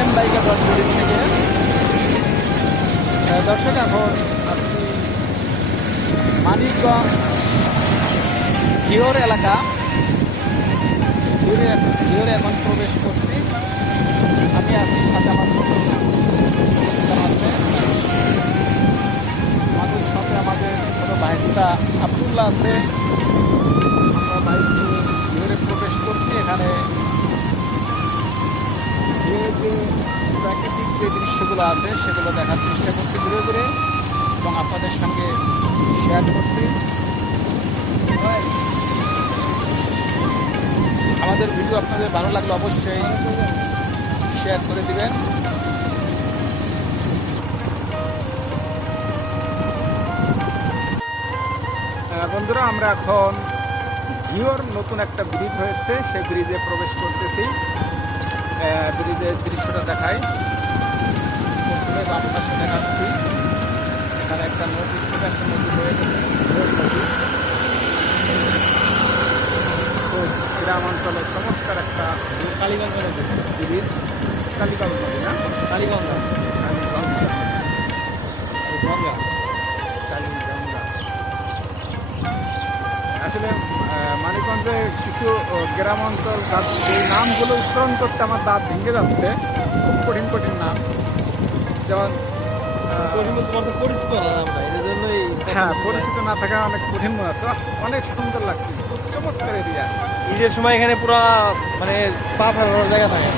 M biker ডটগুলির থেকে। দর্শক এখন আছি মানিকগঞ্জ ঘিওর এলাকা। ঘিওরে এখন প্রবেশ করছি। আমি আছি সাথে আমার অবস্থান আছে, আমাদের সাথে আমাদের ছোটো ভাইটা আবদুল্লাহ আছে। আমরা বাইক নিয়ে ঘিওরে প্রবেশ করছি। এখানে যে প্রাকৃতিক যে দৃশ্যগুলো আছে সেগুলো দেখার চেষ্টা করছি ঘুরে ঘুরে এবং আপনাদের সঙ্গে শেয়ার করছি। আমাদের ভিডিও আপনাদের ভালো লাগলে অবশ্যই শেয়ার করে দিবেন। বন্ধুরা, আমরা এখন ঘিওর নতুন একটা ব্রিজ হয়েছে, সেই ব্রিজে প্রবেশ করতেছি। ব্রিজের দৃশ্যটা দেখাই। প্রথমে বাম পাশে দেখাচ্ছি, এখানে একটা নদী, ছোট একটা নদী হয়ে গেছে, ঘিওর নদী। তো গ্রাম অঞ্চলের চমৎকার একটা কালীগঞ্জ নদী, ব্রিজ। কালীগঞ্জ নদী না, কালীগঙ্গা, কালীগঞ্জ, গঙ্গা। কালীগঙ্গা। আসলে মানিকগঞ্জে কিছু গ্রাম অঞ্চল এই নামগুলো উচ্চারণ করতে আমার দাঁত ভেঙে যাচ্ছে, খুব কঠিন কঠিন নাম। যেমন পরিচিত না আমরা, এই জন্যই হ্যাঁ, পরিচিত না থাকা অনেক কঠিন মনে হচ্ছে। অনেক সুন্দর লাগছে, খুব চমৎকার এরিয়া। ঈদের সময় এখানে পুরা মানে পা ফেলানোর জায়গা থাকে।